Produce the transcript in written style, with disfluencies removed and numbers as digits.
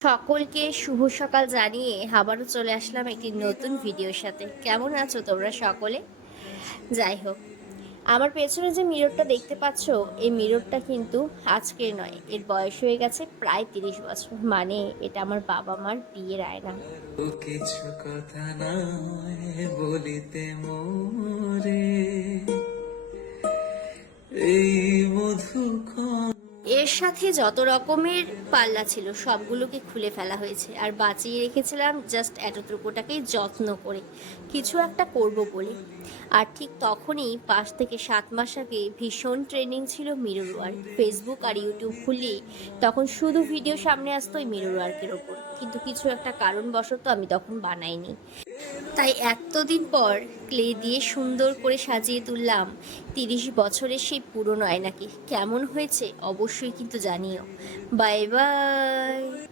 সকলকে শুভ সকাল জানিয়ে আবারও চলে আসলাম একটি নতুন ভিডিওর সাথে। কেমন আছো তোমরা সকলে? যাই হোক, আমার পেছনে যে মিররটা দেখতে পাচ্ছ, এই মিররটা কিন্তু আজকের নয়, এর বয়স হয়ে গেছে প্রায় 30 বছর। মানে এটা আমার বাবা মার বিয়ের আয়না। কিছু কথা নয় বলিতে মোরে এই মধুক্ষণ। এর সাথে যত রকমের পাল্লা ছিল সবগুলোকে খুলে ফেলা হয়েছে, আর বাঁচিয়ে রেখেছিলাম জাস্ট এতটুকুটাকেই যত্ন করে কিছু একটা করব বলে। আর ঠিক তখনই 5 থেকে 7 মাস আগে ভীষণ ট্রেন্ডিং ছিল মিরর ওয়ার্ক। ফেসবুক আর ইউটিউব খুললেই তখন শুধু ভিডিও সামনে আসতো ওই মিরর ওয়ার্কের ওপর, কিন্তু কিছু একটা কারণবশত আমি তখন বানাইনি। তাই এতদিন পর ক্লে দিয়ে সুন্দর করে সাজিয়ে তুললাম 30 বছরের সেই পুরনো আয়নাকে। কেমন হয়েছে অবশ্যই কিন্তু জানিও। Bye bye.